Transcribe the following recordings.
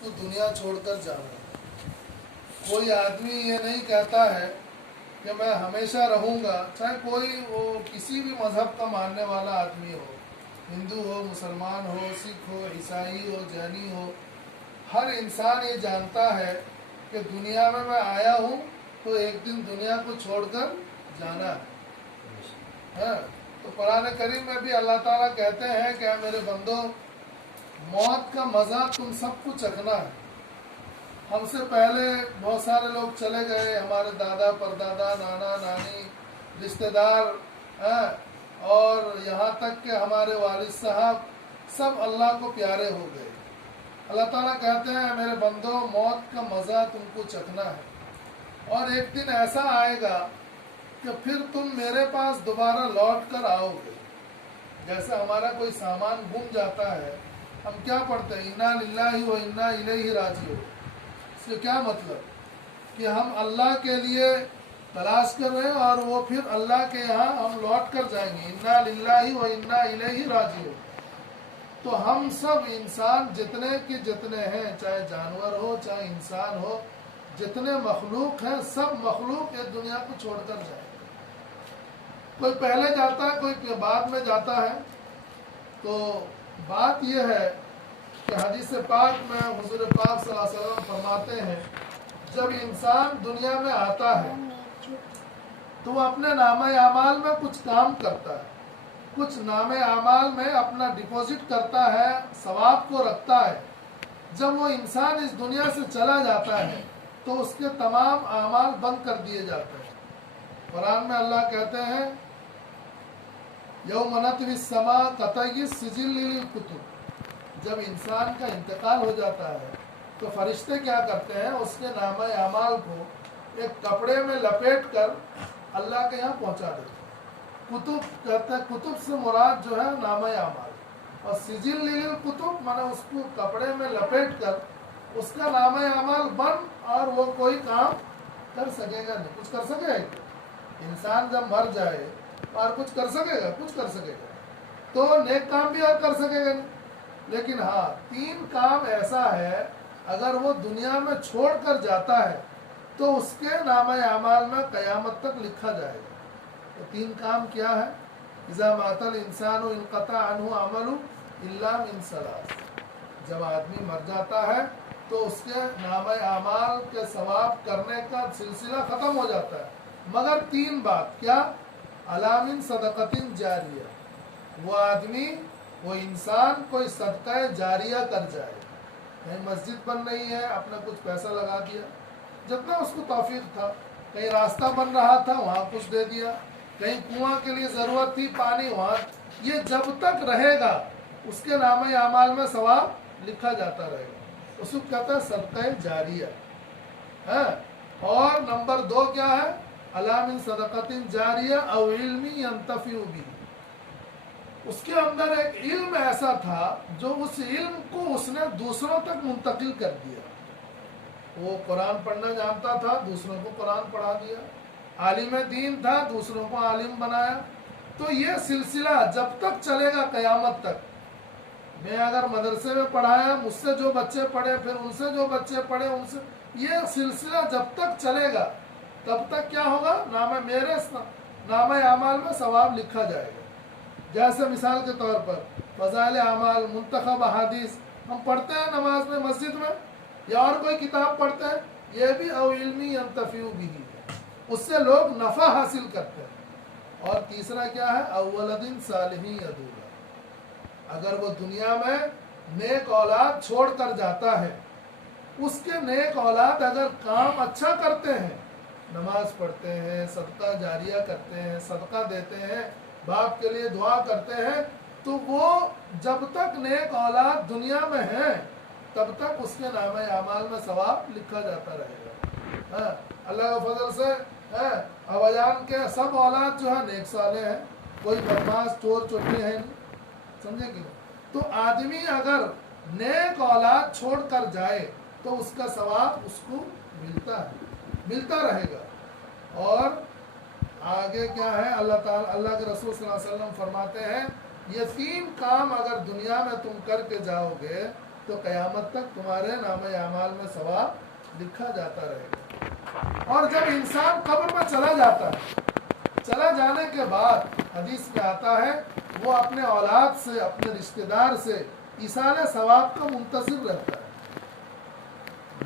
تو دنیا چھوڑ کر جانا ہے۔ کوئی آدمی یہ نہیں کہتا ہے کہ میں ہمیشہ رہوں گا، چاہے کوئی وہ کسی بھی مذہب کا ماننے والا آدمی ہو، ہندو ہو، مسلمان ہو، سکھ ہو، عیسائی ہو، جینی ہو، ہر انسان یہ جانتا ہے کہ دنیا میں آیا ہوں تو ایک دن دنیا کو چھوڑ کر جانا ہے۔ تو قرآن کریم میں بھی اللہ تعالیٰ کہتے ہیں کہ اے میرے بندو، موت کا مزہ تم سب کو چکھنا ہے۔ ہم سے پہلے بہت سارے لوگ چلے گئے، ہمارے دادا پردادا، نانا نانی، رشتہ دار، اور یہاں تک کہ ہمارے والد صاحب سب اللہ کو پیارے ہو گئے۔ اللہ تعالیٰ کہتے ہیں میرے بندو، موت کا مزہ تم کو چکھنا ہے، اور ایک دن ایسا آئے گا کہ پھر تم میرے پاس دوبارہ لوٹ کر آؤ گے۔ جیسے ہمارا کوئی سامان گم جاتا ہے، ہم کیا پڑھتے ہیں؟ انا للہ و انا الیہ راجعون۔ اس سے کیا مطلب کہ ہم اللہ کے لیے تلاش کر رہے ہیں اور وہ پھر اللہ کے یہاں ہم لوٹ کر جائیں گے۔ انا للہ و انا الیہ راجعون۔ تو ہم سب انسان جتنے کے جتنے ہیں، چاہے جانور ہو چاہے انسان ہو، جتنے مخلوق ہیں، سب مخلوق اس دنیا کو چھوڑ کر جائیں گے۔ کوئی پہلے جاتا ہے، کوئی بعد میں جاتا ہے۔ تو بات یہ ہے کہ حدیث پاک میں حضور پاک صلی اللہ علیہ وسلم فرماتے ہیں جب انسان دنیا میں آتا ہے تو وہ اپنے نامہ اعمال میں کچھ کام کرتا ہے، کچھ نامہ اعمال میں اپنا ڈپوزٹ کرتا ہے، ثواب کو رکھتا ہے۔ جب وہ انسان اس دنیا سے چلا جاتا ہے تو اس کے تمام اعمال بند کر دیے جاتے ہیں۔ قرآن میں اللہ کہتے ہیں یوم نطوی السماء کطی السجل للکتب۔ جب انسان کا انتقال ہو جاتا ہے تو فرشتے کیا کرتے ہیں؟ اس کے نامہ اعمال کو ایک کپڑے میں لپیٹ کر اللہ کے یہاں پہنچا دیتے ہیں۔ کتب کہتے ہیں، کتب سے مراد جو ہے نامہ اعمال، اور سجل للکتب مانا اس کو کپڑے میں لپیٹ کر اس کا نامہ اعمال بند، اور وہ کوئی کام کر سکے گا نہیں۔ کچھ کر سکے گا؟ انسان جب مر جائے اور کچھ کر سکے گا؟ کچھ کر سکے گا تو نیک کام بھی اور کر سکے گا نہیں۔ لیکن ہاں، 3 کام ایسا ہے اگر وہ دنیا میں چھوڑ کر جاتا ہے تو اس کے نامہ اعمال میں قیامت تک لکھا جائے گا۔ تو 3 کام کیا ہے؟ اذا مات الانسان انقطع عنہ عمل الا من ثلاث۔ جب آدمی مر جاتا ہے تو اس کے نامہ اعمال کے ثواب کرنے کا سلسلہ ختم ہو جاتا ہے، مگر 3 بات کیا؟ الا من صدقۃ جاریہ، وہ آدمی، وہ انسان کوئی صدقہ جاریہ کر جائے۔ کہیں مسجد بن رہی ہے، اپنا کچھ پیسہ لگا دیا جتنا اس کو توفیق تھا، کہیں راستہ بن رہا تھا وہاں کچھ دے دیا، کہیں کنواں کے لیے ضرورت تھی پانی وہاں، یہ جب تک رہے گا اس کے نامہ اعمال میں ثواب لکھا جاتا رہے گا۔ اس کو کہتا ہے صدقہ جاریہ۔ اور نمبر 2 کیا ہے؟ الا من صدقۃ جاریہ او علم ینتفع بہ۔ اس کے اندر ایک علم ایسا تھا جو اس علم کو اس نے دوسروں تک منتقل کر دیا۔ وہ قرآن پڑھنا جانتا تھا، دوسروں کو قرآن پڑھا دیا۔ عالم دین تھا، دوسروں کو عالم بنایا۔ تو یہ سلسلہ جب تک چلے گا قیامت تک۔ میں اگر مدرسے میں پڑھایا، مجھ سے جو بچے پڑھے، پھر ان سے جو بچے پڑھے، ان سے، یہ سلسلہ جب تک چلے گا تب تک کیا ہوگا؟ میرے نامہ اعمال میں ثواب لکھا جائے گا۔ جیسے مثال کے طور پر فضائل اعمال، منتخب احادیث ہم پڑھتے ہیں نماز میں، مسجد میں، یا اور کوئی کتاب پڑھتے ہیں، یہ بھی او علمی ینتفع بہ ہے، اس سے لوگ نفع حاصل کرتے ہیں۔ اور تیسرا کیا ہے؟ اولد صالح یدعو لہ۔ اگر وہ دنیا میں نیک اولاد چھوڑ کر جاتا ہے، اس کے نیک اولاد اگر کام اچھا کرتے ہیں، نماز پڑھتے ہیں، صدقہ جاریہ کرتے ہیں، صدقہ دیتے ہیں، باپ کے لیے دعا کرتے ہیں، تو وہ جب تک نیک اولاد دنیا میں ہیں تب تک اس کے نامہ اعمال میں ثواب لکھا جاتا رہے گا۔ اللہ کے فضل سے ابا جان کے سب اولاد جو ہے نیک صالح ہیں، کوئی بدماش چور چوٹی ہے نہیں، سمجھے کہ؟ تو آدمی اگر نیک اولاد چھوڑ کر جائے تو اس کا ثواب اس کو ملتا ہے، ملتا رہے گا۔ اور آگے کیا ہے؟ اللہ تعالیٰ، اللہ کے رسول صلی اللہ علیہ وسلم فرماتے ہیں یہ 3 کام اگر دنیا میں تم کر کے جاؤ گے تو قیامت تک تمہارے نام اعمال میں ثواب لکھا جاتا رہے گا۔ اور جب انسان قبر میں چلا جاتا ہے، چلا جانے کے بعد حدیث میں آتا ہے وہ اپنے اولاد سے، اپنے رشتہ دار سے ایصال ثواب کا منتظر رہتا ہے۔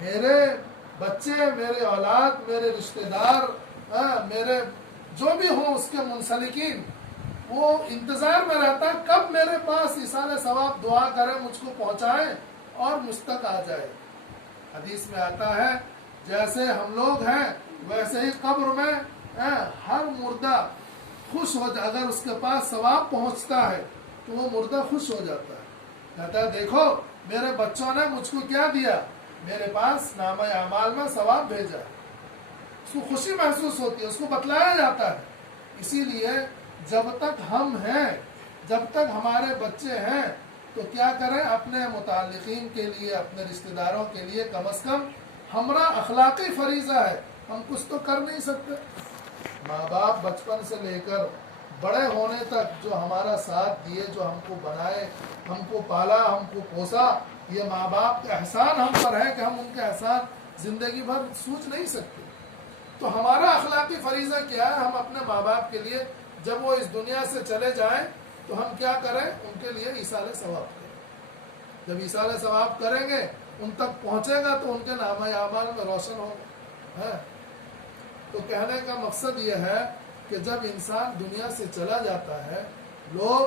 میرے بچے، میرے اولاد، میرے رشتہ دار، میرے جو بھی ہوں اس کے منسلکین، وہ انتظار میں رہتا ہے کب میرے پاس ایصال ثواب دعا کرے، مجھ کو پہنچائے اور مجھ تک آ جائے۔ حدیث میں آتا ہے جیسے ہم لوگ ہیں ویسے ہی قبر میں ہر مردہ خوش ہو جائے، اگر اس کے پاس ثواب پہنچتا ہے تو وہ مردہ خوش ہو جاتا ہے، کہتا ہے دیکھو میرے بچوں نے مجھ کو کیا دیا، میرے پاس نامہ اعمال میں ثواب بھیجا۔ اس کو خوشی محسوس ہوتی ہے، اس کو بتلایا جاتا ہے۔ اسی لیے جب تک ہم ہیں، جب تک ہمارے بچے ہیں تو کیا کریں، اپنے متعلقین کے لیے، اپنے رشتہ داروں کے لیے کم از کم ہمارا اخلاقی فریضہ ہے، ہم کچھ تو کر نہیں سکتے۔ ماں باپ بچپن سے لے کر بڑے ہونے تک جو ہمارا ساتھ دیے، جو ہم کو بنائے، ہم کو پالا، ہم کو پوسا، یہ ماں باپ کا احسان ہم پر ہے کہ ہم ان کے احسان زندگی بھر سوچ نہیں سکتے۔ تو ہمارا اخلاقی فریضہ کیا ہے، ہم اپنے ماں باپ کے لیے جب وہ اس دنیا سے چلے جائیں تو ہم کیا کریں، ان کے لیے ایصال ثواب کریں۔ جب ایصال ثواب کریں گے، ان تک پہنچے گا تو ان کے نامہ اعمال میں روشن ہوگا۔ تو کہنے کا مقصد یہ ہے کہ جب انسان دنیا سے چلا جاتا ہے، لوگ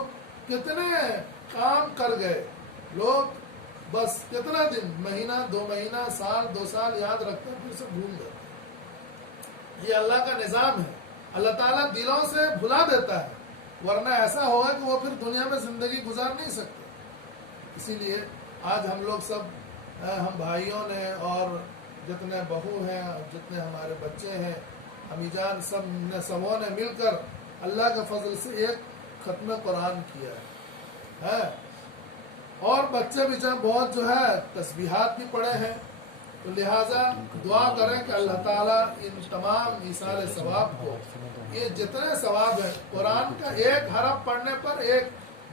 کتنے کام کر گئے، لوگ بس کتنا دن، مہینہ، 2 مہینہ، سال، 2 سال یاد رکھتے ہیں، پھر سے بھول جاتے ہیں۔ یہ اللہ کا نظام ہے، اللہ تعالیٰ دلوں سے بھلا دیتا ہے، ورنہ ایسا ہوگا کہ وہ پھر دنیا میں زندگی گزار نہیں سکتے۔ اسی لیے آج ہم لوگ سب، ہم بھائیوں نے اور جتنے بہو ہیں، جتنے ہمارے بچے ہیں، امی جان، سبوں نے مل کر اللہ کے فضل سے ایک ختم قرآن کیا ہے، اور بچے بھی بہت جو ہے تسبیحات بھی پڑھے ہیں۔ تو لہٰذا دعا کریں کہ اللہ تعالیٰ ان تمام ایصال ثواب کو، یہ جتنے ثواب ہیں، قرآن کا ایک حرف پڑھنے پر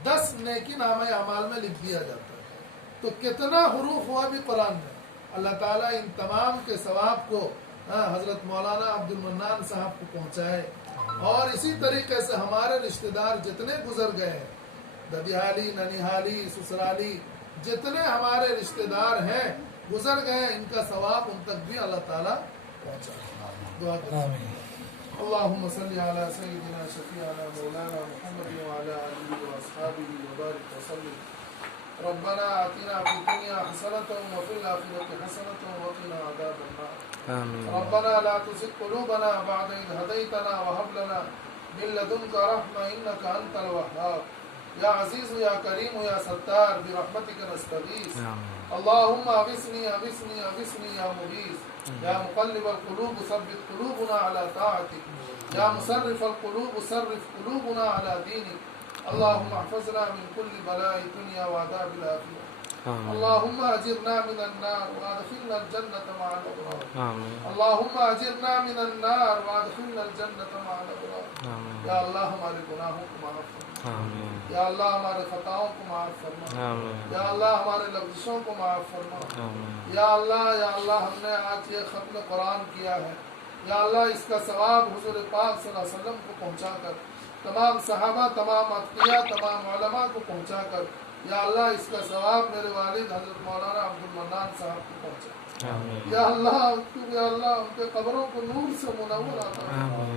10 نیکی نامہ اعمال میں لکھ دیا جاتا ہے، تو کتنا حروف ہوا بھی قرآن میں۔ اللہ تعالیٰ ان تمام کے ثواب کو حضرت مولانا عبد المنان صاحب کو پہنچائے، اور اسی طریقے سے ہمارے رشتہ دار جتنے گزر گئے ہیں، ددیالی، ننیحالی، سسرالی، جتنے ہمارے رشتہ دار ہیں گزر گئے، ان کا ثواب ان تک بھی اللہ تعالیٰ پہنچائے۔ دعا کریں۔ اللهم صل على سيدنا شفيعنا مولانا محمد وعلى آله وأصحابه وبارك وسلم۔ ربنا آتنا في الدنيا حسنة وفي الآخرة حسنة وقنا عذاب النار۔ ربنا لا تزغ قلوبنا بعد إذ هديتنا وهب لنا من لدنك رحمة إنك أنت الوهاب۔ يا عزيز يا كريم يا ستار برحمتك نستغيث۔ اللهم أغثني أغثني أغثني يا مغيث۔ يا مقلب القلوب ثبت قلوبنا على طاعتك۔ يا مصرف القلوب صرف قلوبنا على دينك۔ اللهم احفظنا من كل بلاء الدنيا وعذاب الآخرة۔ اللهم أجرنا من النار وأدخلنا الجنة مع الأبرار۔ اللهم أجرنا من النار وأدخلنا الجنة مع الأبرار۔ یا اللہ ہمارے گناہوں کو معاف فرما، یا اللہ ہمارے خطاؤں کو معاف فرما، یا اللہ ہمارے لغزشوں کو معاف فرما، یا اللہ ہم نے آج یہ ختم قرآن کیا ہے، یا اللہ اس کا ثواب حضور پاک صلی اللہ علیہ وسلم کو پہنچا کر، تمام صحابہ، تمام اتقیاء، تمام علماء کو پہنچا کر، یا اللہ اس کا ثواب میرے والد حضرت مولانا عبد المنان صاحب کو پہنچا۔ یا اللہ ان کے قبروں کو نور سے منور عطا فرما۔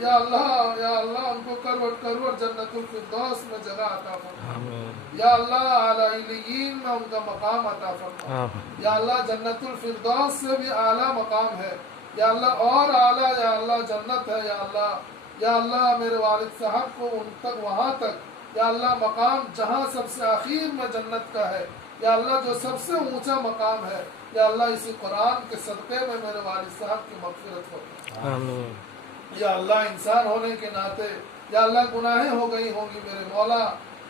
یا اللہ ان کو کروٹ کروٹ جنت الفردوس میں جگہ عطا فرما۔ یا اللہ اعلیٰ علیین میں ان کا مقام عطا فرما۔ یا اللہ جنت الفردوس سے بھی اعلیٰ مقام ہے، یا اللہ اور اعلیٰ، یا اللہ جنت ہے، یا اللہ میرے والد صاحب کو ان تک، وہاں تک، یا اللہ مقام جہاں سب سے آخر میں جنت کا ہے، یا اللہ جو سب سے اونچا مقام ہے، یا اللہ اسی قرآن کے صدقے میں میرے والد صاحب کی مغفرت فرما۔ یا اللہ انسان ہونے کے ناطے، یا اللہ گناہیں ہو گئی ہوں گی میرے مولا،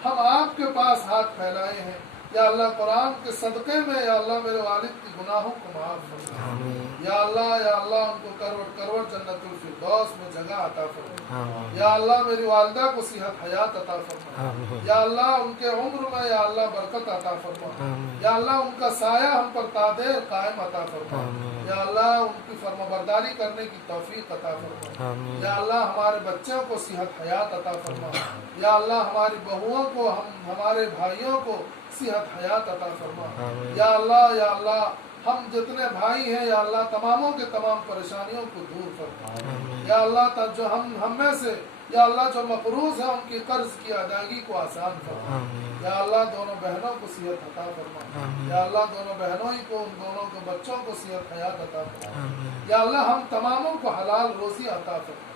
ہم آپ کے پاس ہاتھ پھیلائے ہیں، یا اللہ قرآن کے صدقے میں یا اللہ میرے والد کی گناہوں کو معاف فرما، یا اللہ ان کو کروٹ کروٹ جنت الفردوس میں جگہ عطا فرما، یا اللہ میری والدہ کو صحت حیات عطا فرما، یا اللہ ان کے عمر میں یا اللہ برکت عطا فرما، یا اللہ ان کا سایہ ہم پر تادیر قائم عطا فرما، یا اللہ ان کی فرمانبرداری کرنے کی توفیق عطا فرما، یا اللہ ہمارے بچوں کو صحت حیات عطا فرما، یا اللہ ہماری بہوؤں کو ہمارے بھائیوں کو صحت حیات عطا فرما، یا اللہ ہم جتنے بھائی ہیں یا اللہ تماموں کے تمام پریشانیوں کو دور فرما، یا اللہ جو ہم میں سے یا اللہ جو مقروض ہیں ان کی قرض کی ادائیگی کو آسان فرما، یا اللہ دونوں بہنوں کو صحت عطا فرما، یا اللہ دونوں بہنوں ہی کو ان دونوں کے بچوں کو صحت حیات عطا فرما، یا اللہ ہم تماموں کو حلال روزی عطا فرما،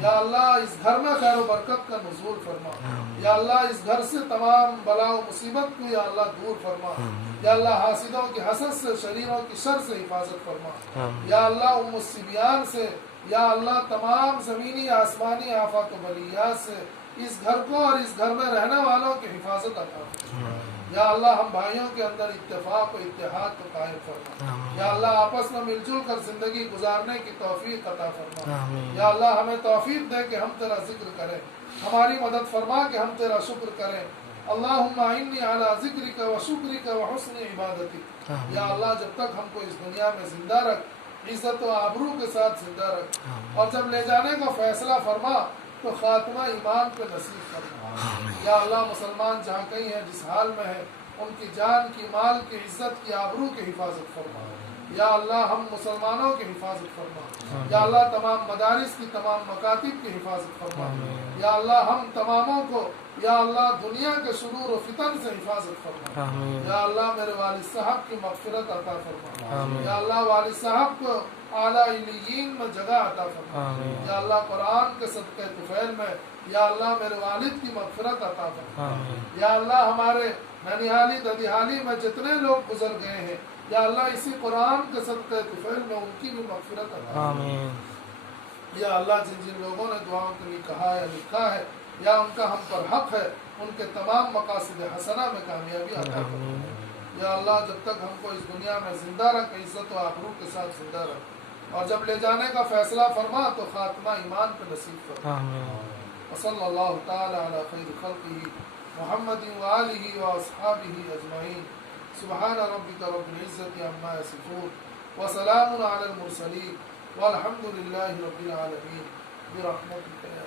یا اللہ اس گھر میں خیر و برکت کا نزول فرما، یا اللہ اس گھر سے تمام بلا و مصیبت کو یا اللہ دور فرما، یا اللہ حاسدوں کی حسد سے شریروں کی شر سے حفاظت فرما، یا اللہ ام الصبیان سے یا اللہ تمام زمینی آسمانی آفات و بلیات سے اس گھر کو اور اس گھر میں رہنے والوں کی حفاظت عطا فرما، یا اللہ ہم بھائیوں کے اندر اتفاق و اتحاد کو قائم فرما، یا اللہ آپس میں مل جل کر زندگی گزارنے کی توفیق عطا فرما، یا اللہ ہمیں توفیق دے کہ ہم تیرا ذکر کریں، ہماری مدد فرما کہ ہم تیرا شکر کریں، اللہم اعنی علی ذکرک و شکرک و حسن عبادتک، یا اللہ جب تک ہم کو اس دنیا میں زندہ رکھ، عزت و آبرو کے ساتھ زندہ رکھ، اور جب لے جانے کا فیصلہ فرما تو خاتمہ ایمان پہ نصیب فرما، یا اللہ مسلمان جہاں کہیں ہیں جس حال میں ہے ان کی جان کی مال کی عزت کی آبرو کی حفاظت فرما، یا اللہ ہم مسلمانوں کی حفاظت فرما، یا اللہ تمام مدارس کی تمام مکاتب کی حفاظت فرما، یا اللہ ہم تماموں کو یا اللہ دنیا کے شرور و فتن سے حفاظت فرما، یا اللہ میرے والد صاحب کی مغفرت عطا فرما، یا اللہ والد صاحب کو اعلیٰ علیین میں جگہ عطا فرما، یا اللہ قرآن کے صدقے طفیل میں یا اللہ میرے والد کی مغفرت عطا فرما، یا اللہ ہمارے ننیالی ددیالی میں جتنے لوگ گزر گئے ہیں یا اللہ اسی قرآن کے صدقے طفیل میں ان کی بھی مغفرت عطا فرما، یا اللہ جن جن لوگوں نے دعاؤں کے لیے کہا ہے لکھا ہے یا ان کا ہم پر حق ہے ان کے تمام مقاصد حسنہ میں کامیابی عطا فرما، یا اللہ جب تک ہم کو اس دنیا میں زندہ رکھ عزت و آبرو کے ساتھ زندہ رکھ، اور جب لے جانے کا فیصلہ فرما تو خاتمہ ایمان پہ نصیب فرما، وصلی اللہ تعالی علی خیر خلقہ محمد وآلہ واصحابہ اجمعین، سبحان ربک رب العزت عما یصفون وسلام علی المرسلین والحمد للہ رب العالمین برحمتک یا